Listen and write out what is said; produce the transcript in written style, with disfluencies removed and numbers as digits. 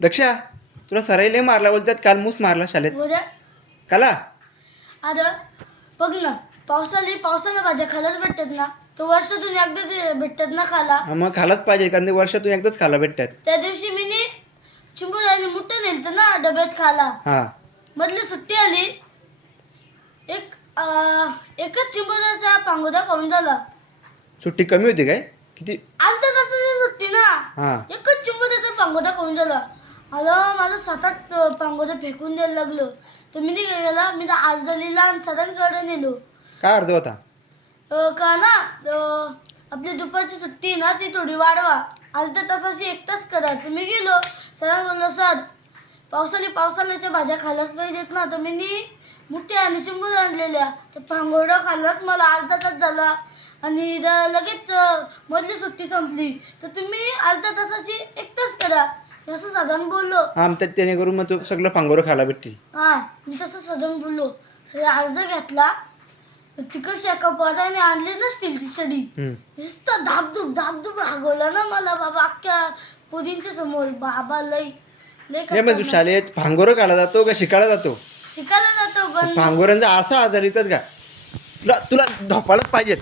दक्षा तुला सराईले मारला बोलतात, काल मूस मारला शाळेत. उद्या काला अरे बघ ना, पावसाला भाज्या खायलाच भेटतात ना. तो वर्षातून एकदाच भेटतात ना खायला. हा, मग खालाच पाहिजे कारण ते वर्षातून एकदाच खायला भेटतात. त्या दिवशी मी चिंबूराने मुठं नेलतं ना डब्यात खायला. हा मधली सुट्टी आली, एकच चिंबोऱ्याचा पांगोदा खाऊन झाला. सुट्टी कमी होती काय किती? अर्धा तासाची सुट्टी ना, हा एकच चिंबोऱ्याचा पांगोदा खाऊन झाला. माझं 7-8 पांगोदा फेकून द्यायला लागलं. तर मी नाही गेला, मी तर आजलीला आणि सरांकडे नेलो. काय अर्थ होता? का ना आपली दुपारची सुट्टी ना ती थोडी वाढवा, अर्ध्या तासाची 1 तास करा. तर मी गेलो, सरांना म्हणलं सर पावसाळ्याच्या भाज्या खायलाच पाहिजेत ना. तर मी मुठ्या आणि चिंबूर आणलेल्या, तर पांगोडा खाल्लाच मला अर्धा तास झाला आणि लगेच मधली सुट्टी संपली. तर तुम्ही अर्ध्या तासाची 1 तास करा असं साधारण बोललो. हा त्यात त्याने करून मग तू सगळं पांगोरं खायला भेटतील. हा मी तसं साधारण बोललो. सगळे अर्ज घेतला, तिकडच्या एका पोराने आणली ना स्टीलची छडी, नुसतं धापधूप हागवला ना मला बाबा अख्ख्या पोरींच्या समोर. बाबा लय मग तू शाळेत पांगोरं खायला जातो का शिकायला जातो? शिकायला जातो पण पांगोरांचा असा आजार येतात का? तुला धोपायलाच पाहिजे.